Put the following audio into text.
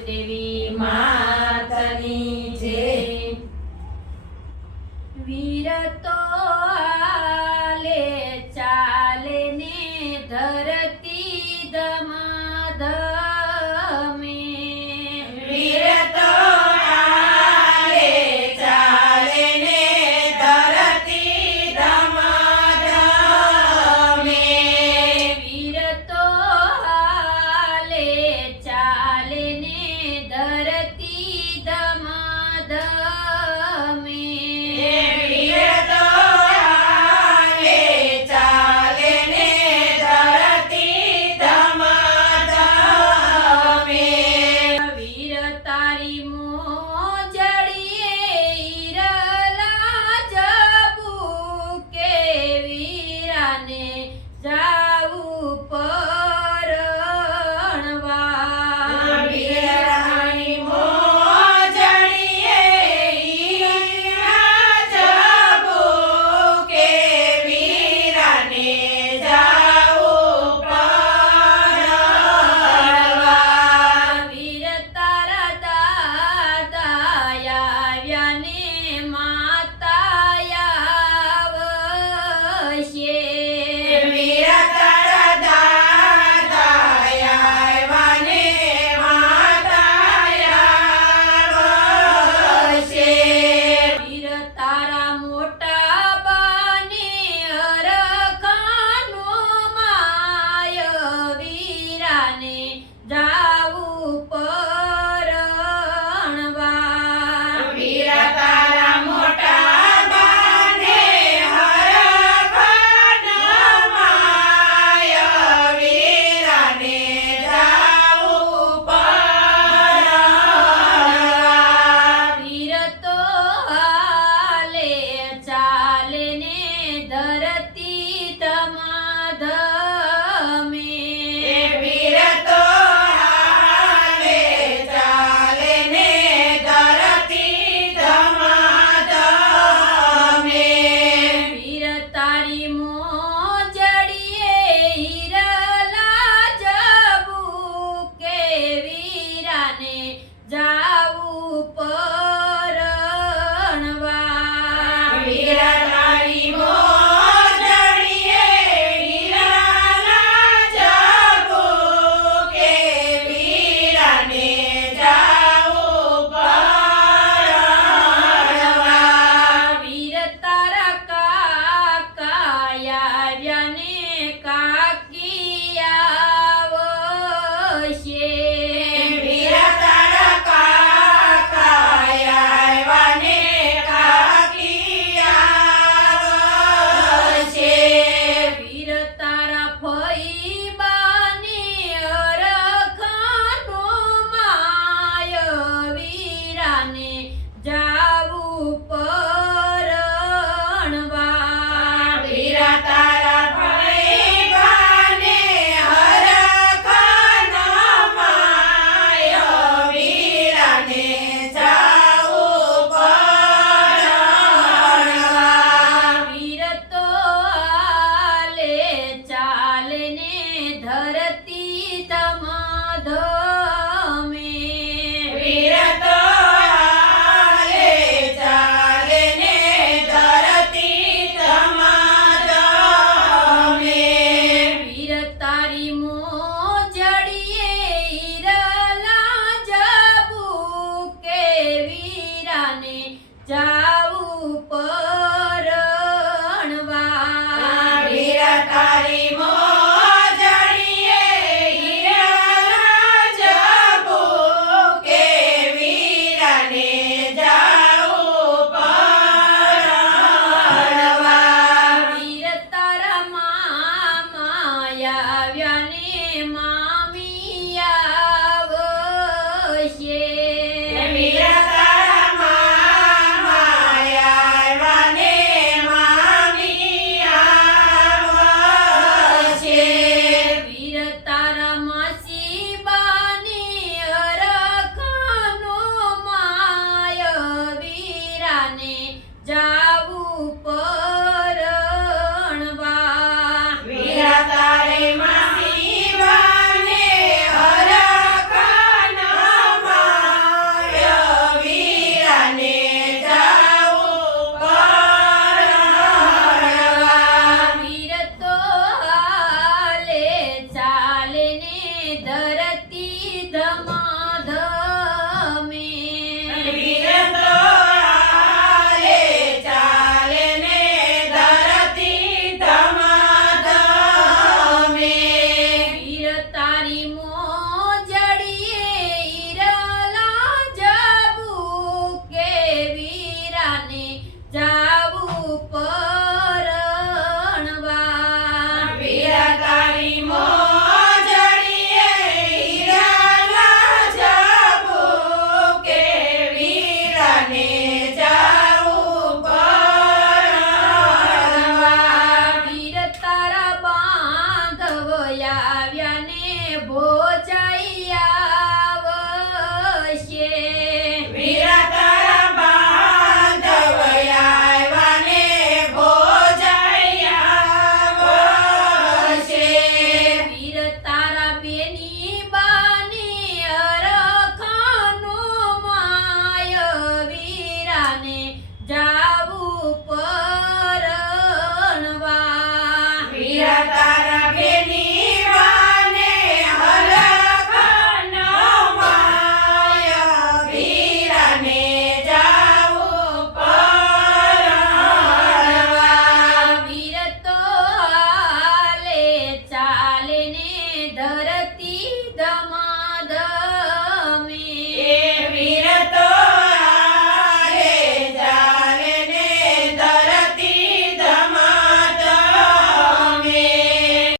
દેવી માતની જે વીર તો આલે ચાલે ને ધરતી ધમાધમ in my కార్యము परतीत माधव ધરતી ધમા